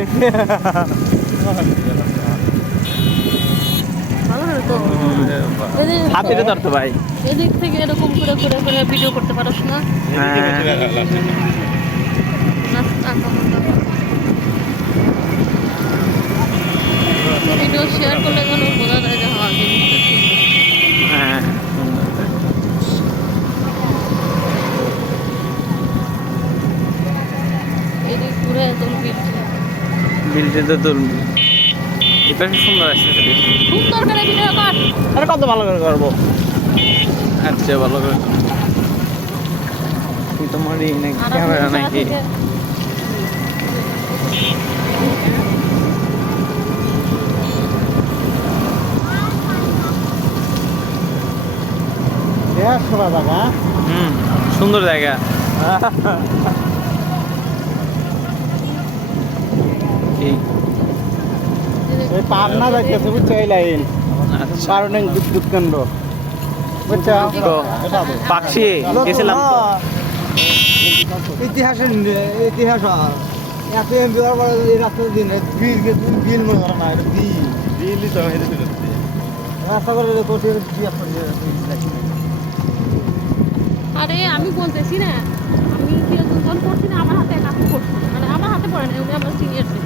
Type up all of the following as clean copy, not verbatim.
দেখে হাতে ধরতো ভাই, এদিক থেকে এরকম করে করে করে ভিডিও করতে পারছ না? ভিডিও শেয়ার করলে যেন বোঝা যায় যে হ্যাঁ এদিক ঘুরে তুলবি, বিলটি তো তুলবি। এটা সুন্দর আসছে, সুন্দর করে ভিডিও কর। আরে কত ভালো করে করবো, আচ্ছা ভালো করে তুই তোমার ক্যামেরা নাকি? সুন্দর জায়গা। পাবনা যাইতেছে বুঝছো, এই লাইন কারণে বিদ্যুৎ কেন্দ্র বুঝছো, পাকশি গেছিলাম তো। ইতিহাসের ইতিহাস এত এমপি হওয়ার পরে এই রাস্তা দিন বিল বিল মনে হয় না, এটা বিলই তো রাস্তা করে কোটি আরে আমি বলতেছি না, আমি যখন করছি না আমার হাতে কাপড় করছি, মানে আমার হাতে পড়ে না, উনি আমার সিনিয়র ছিল,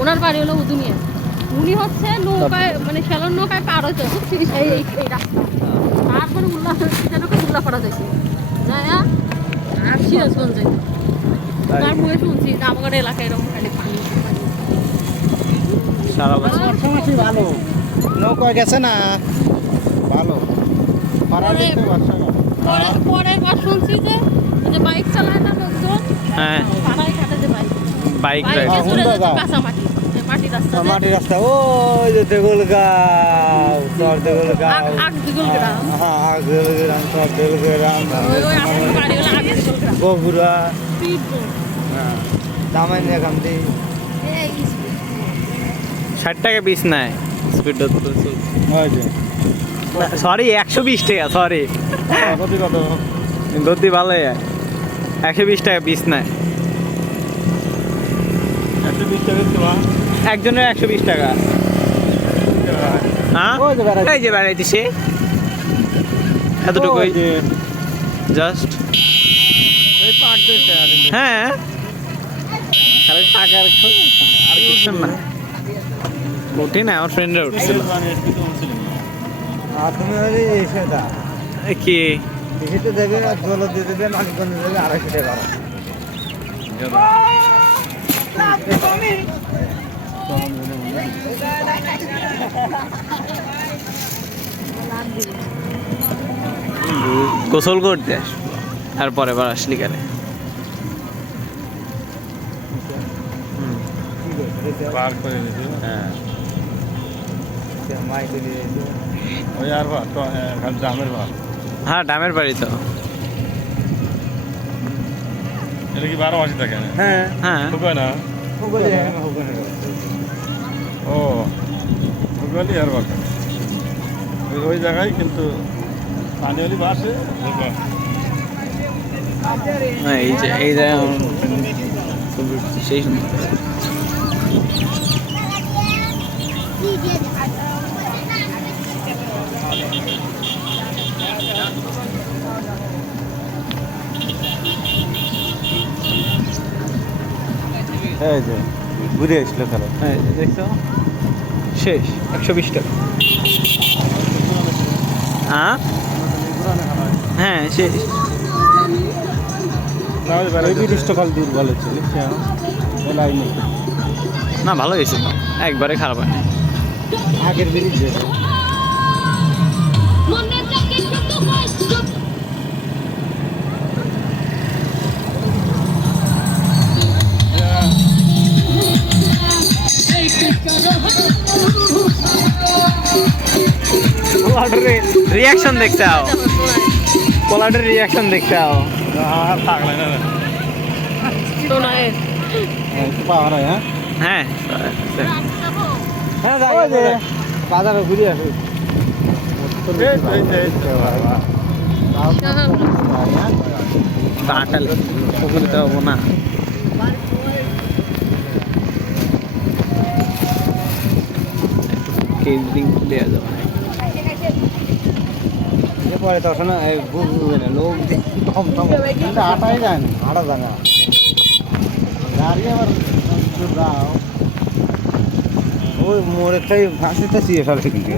ওনার বাড়ি হলো উদুনিয়া, উনি হচ্ছে নৌকায় মানে শ্যালন নৌকায় পার হইতে এই রাস্তা, তারপরে উল্লাহ করা যাইছে আর সিরাজগঞ্জ যাইতে। তার মুখে শুনছি যে আমার এলাকায় এরকম খালি পানি সারা বছর ভালো নৌকায় গেছে না, ভালো পরের বার শুনছি যে বাইক চালায় না লোকজন, হ্যাঁ পাড়ায় ঘাটে যে বাইক কাঁচা মাটি মাটির রাস্তা, মাটির রাস্তা ওই যে দেগুলগাঁও, চর দেগুলগাঁও, আগদিগুলগ্রাম, হ্যাঁ দেগুলগ্রাম, চর দেগুলগ্রাম, ওই আমার বাড়ি হলো আগদিগুলগ্রাম, বগুড়া, পিটবো হ্যাঁ দামাইনিয়া কান্দি। 60 টাকা পিস নেয় স্পিড, সরি 120 টাকা, সরি ধরতে ভালো 120 টাকা পিস নেয়, 120 টাকা একজনের 120 টাকা। হ্যাঁ এই যে বেড়াইতেছে এতটুকুই জাস্ট, হ্যাঁ খালি টাকার আর কিছু না। উঠি না, আমার ফ্রেন্ডরা উঠছিল। তুমি সেটা কি এসে দেবে, জল দিয়ে দেবে, মানিকগঞ্জ দেবে 250 টাকা। গোসল করতে তারপরে এবার আসলি কেন? হ্যাঁ ডামের বাড়ি তো, এটা কি 12 মাসে থাকে? হ্যাঁ হ্যাঁ না ও হুগলি আর বাঁকা ওই জায়গায়, কিন্তু পানিওয়ালি বাসে এই যে এই জায়গা সেই সুন্দর। এই যে ঘুরে আসলো খেলা, হ্যাঁ দেখছো শেষ 120 টাকা। হ্যাঁ হ্যাঁ শেষ। এই ব্রিজটা কাল দুর্বল হচ্ছে লাইনে, না ভালো হয়েছে তো, একবারে খারাপ হয় না। আগের ব্রিজ রিয়াকশন দেখতে আও, পোলাটের রিয়াকশন দেখতে আও। থাকলে না পাওয়ার হয়। হ্যাঁ হ্যাঁ বাজারে ঘুরে আসি, কাটালে পুকুরে তো হবো না। লিঙ্ক দেওয়া যাবে না। এরপরে তখন বুঝবে না লোক দেখি কম কম কিন্তু আটাই যায় না আটা যায় না গাড়ি আবার দাও ওই মোড়ের তাই ফাঁসিতে চিয়ে ফেলে কিন্তু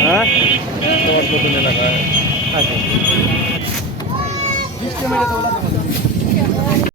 হ্যাঁ তোমার নতুন এলাকায় সিস্টেমে